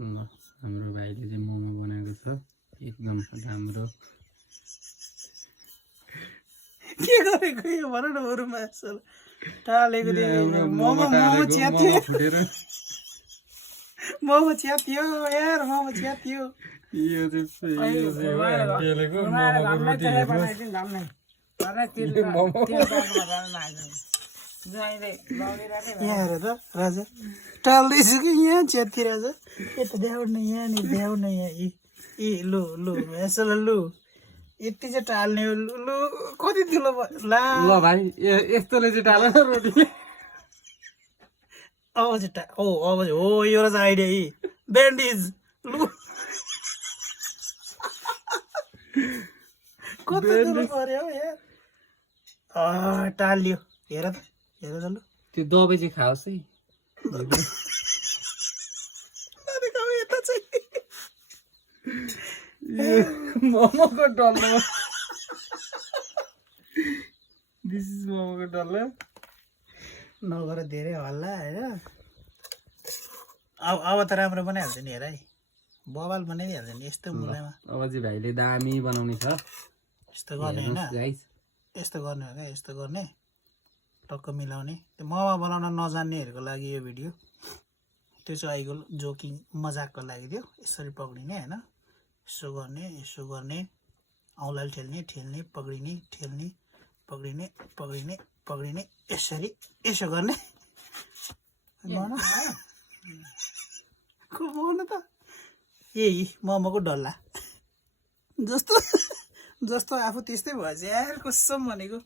हाम्रो भाइले चाहिँ मोमो बनाएको छ एकदम राम्रो के गरेको यो भन न बरुमा असल टालेको थियो मोमो च्यात्यो फुटेर मोमो च्यात्यो यार मोमो च्यात्यो यो चाहिँ टेलेको मोमोको रोटी हेर्नु यहाँ हेर त राजा टाल्दैछु कि यहाँ च्याति राजा यता देखाउन यहाँनिर देखाउन यहाँ यी लु लु यसो लु यति चाहिँ टाल्ने हो लु कति ठुलो ला ल भाइ यस्तोले चाहिँ टाल न रोटी अब चाहिँ अब चाहिँ हो यो रहेछ आइडिया यी ब्यान्डेज लु कति ठुलो पर्यो हौ यार टाल्यो हेर त लु त्यो दबाई चाहिँ खाओस् है यता चाहिँ मोमोको डल्लो दिस इज मोमोको डल्लो नगर धेरै हल्ला होइन अब त राम्रो बनाइहाल्छ नि हेर है बवाल बनाइदिइहाल्छ नि यस्तो मुलामा अब चाहिँ भाइले दामी बनाउने छ यस्तो गर्ने होइन गाइस यस्तो गर्ने हो क्या यस्तो गर्ने टक्क मिलाउने त्यो मोमो बनाउन नजान्नेहरूको लागि यो भिडियो त्यो चाहिँ आइगो जोकिङ मजाकको लागि थियो यसरी पक्रिने होइन यसो गर्ने औँलाले ठेल्ने ठेल्ने पक्रिने ठेल्ने पक्रिने पक्रिने पक्रिने यसरी यसो गर्ने बनाउनु त यही मोमोको डल्ला जस्तो आफू त्यस्तै भएछ यार कसम भनेको